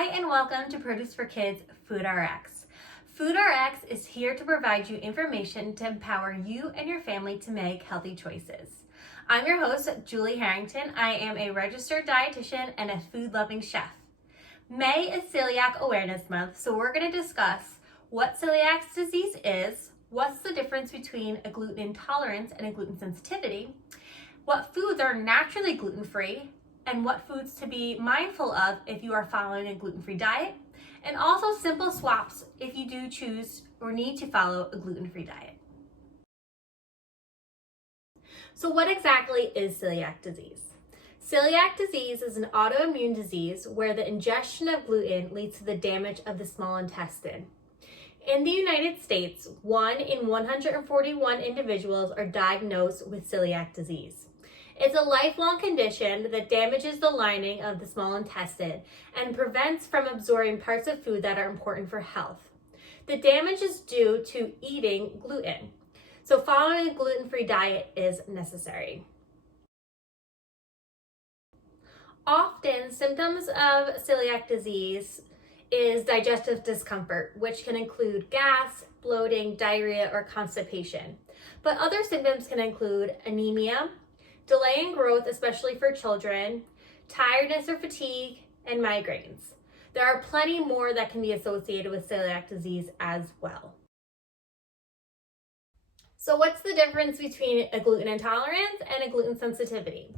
Hi, and welcome to Produce for Kids FoodRx. FoodRx is here to provide you information to empower you and your family to make healthy choices. I'm your host, Julie Harrington. I am a registered dietitian and a food-loving chef. May is Celiac Awareness Month, so we're going to discuss what celiac disease is, what's the difference between a gluten intolerance and a gluten sensitivity, what foods are naturally gluten-free, and what foods to be mindful of if you are following a gluten-free diet, and also simple swaps if you do choose or need to follow a gluten-free diet. So what exactly is celiac disease? Celiac disease is an autoimmune disease where the ingestion of gluten leads to the damage of the small intestine. In the United States, 1 in 141 individuals are diagnosed with celiac disease. It's a lifelong condition that damages the lining of the small intestine and prevents from absorbing parts of food that are important for health. The damage is due to eating gluten, so following a gluten-free diet is necessary. Often, symptoms of celiac disease is digestive discomfort, which can include gas, bloating, diarrhea, or constipation. But other symptoms can include anemia, delay in growth, especially for children, tiredness or fatigue, and migraines. There are plenty more that can be associated with celiac disease as well. So what's the difference between a gluten intolerance and a gluten sensitivity?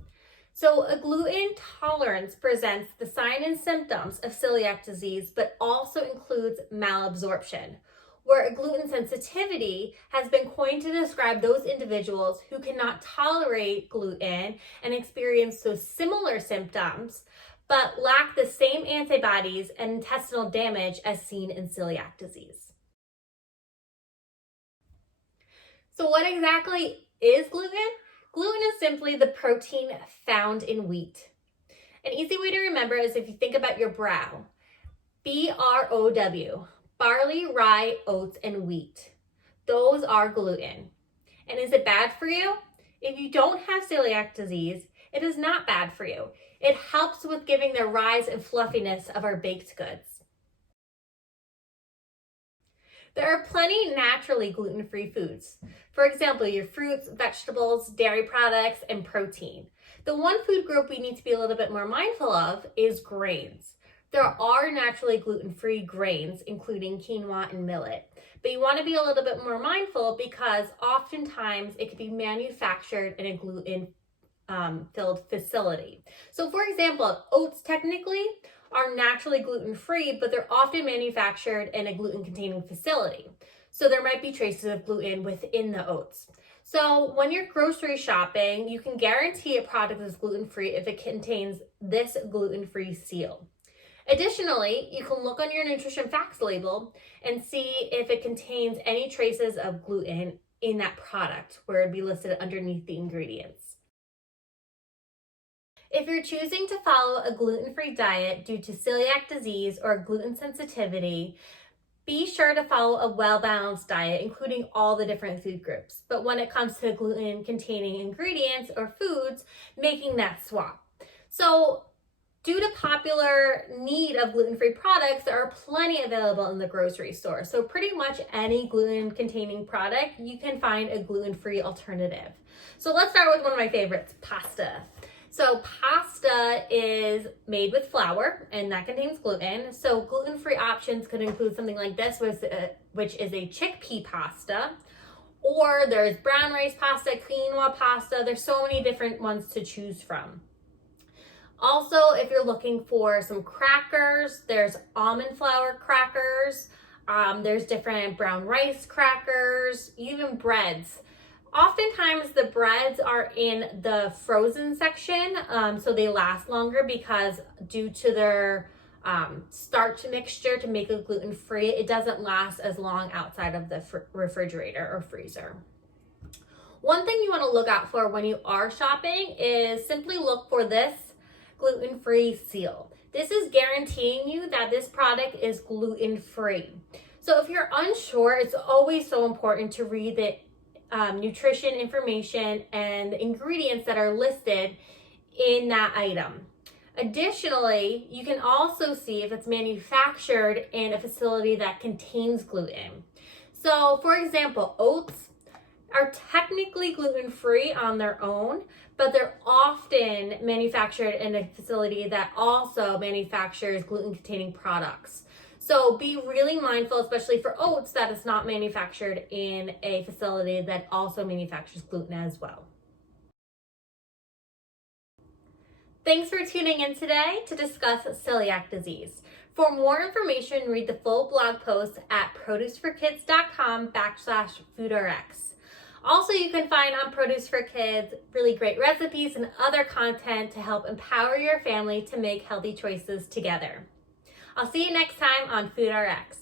So a gluten intolerance presents the signs and symptoms of celiac disease, but also includes malabsorption, where a gluten sensitivity has been coined to describe those individuals who cannot tolerate gluten and experience those similar symptoms, but lack the same antibodies and intestinal damage as seen in celiac disease. So what exactly is gluten? Gluten is simply the protein found in wheat. An easy way to remember is if you think about your brow. BROW. Barley, rye, oats, and wheat. Those are gluten. And is it bad for you? If you don't have celiac disease, it is not bad for you. It helps with giving the rise and fluffiness of our baked goods. There are plenty naturally gluten-free foods. For example, your fruits, vegetables, dairy products, and protein. The one food group we need to be a little bit more mindful of is grains. There are naturally gluten-free grains, including quinoa and millet, but you want to be a little bit more mindful because oftentimes it can be manufactured in a gluten-filled facility. So for example, oats technically are naturally gluten-free, but they're often manufactured in a gluten-containing facility. So there might be traces of gluten within the oats. So when you're grocery shopping, you can guarantee a product is gluten-free if it contains this gluten-free seal. Additionally, you can look on your nutrition facts label and see if it contains any traces of gluten in that product, where it'd be listed underneath the ingredients. If you're choosing to follow a gluten-free diet due to celiac disease or gluten sensitivity, be sure to follow a well-balanced diet, including all the different food groups. But when it comes to gluten-containing ingredients or foods, making that swap. So, due to popular need of gluten-free products, there are plenty available in the grocery store. So pretty much any gluten-containing product, you can find a gluten-free alternative. So let's start with one of my favorites, pasta. So pasta is made with flour, and that contains gluten. So gluten-free options could include something like this, which is a chickpea pasta. Or there's brown rice pasta, quinoa pasta. There's so many different ones to choose from. Also, if you're looking for some crackers, there's almond flour crackers, there's different brown rice crackers, even breads. Oftentimes the breads are in the frozen section, so they last longer because due to their starch mixture to make it gluten-free, it doesn't last as long outside of the refrigerator or freezer. One thing you want to look out for when you are shopping is simply look for this gluten-free seal. This is guaranteeing you that this product is gluten-free. So if you're unsure, it's always so important to read the nutrition information and the ingredients that are listed in that item. Additionally, you can also see if it's manufactured in a facility that contains gluten. So, for example, oats are technically gluten-free on their own, but they're often manufactured in a facility that also manufactures gluten-containing products. So be really mindful, especially for oats, that it's not manufactured in a facility that also manufactures gluten as well. Thanks for tuning in today to discuss celiac disease. For more information, read the full blog post at produceforkids.com/foodrx. Also, you can find on Produce for Kids really great recipes and other content to help empower your family to make healthy choices together. I'll see you next time on FoodRx.